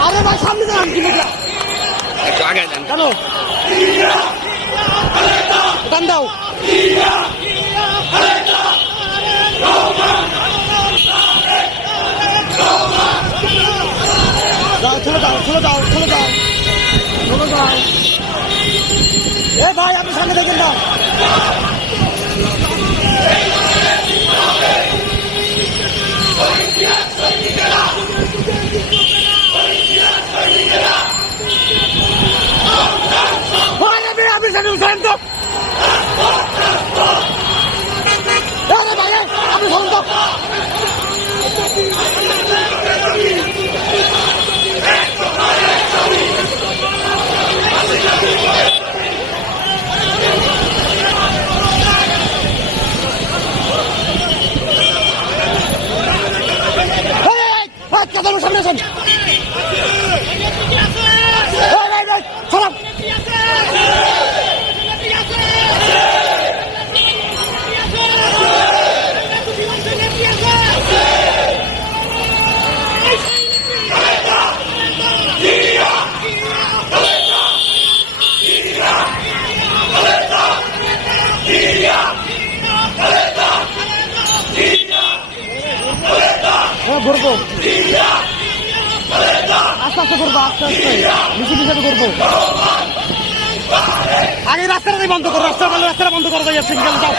আরে ভাই সামনে যান কি মজা একটু আগে যান কেন গান দাও চলে যাও চলে যাও চলে যাও চলে যাও এ ভাই আপনি সামনে দেখেন না আপনি সামনে উঠেন তো ভাই আপনি শুনুন তো সামনে আসেন খারাপ ঘুরবো আস্তে আস্তে করবো আস্তে আস্তে মিশে মিশে করবো আগে রাস্তাটাই বন্ধ করো রাস্তাটা বন্ধ করো যাচ্ছে যাও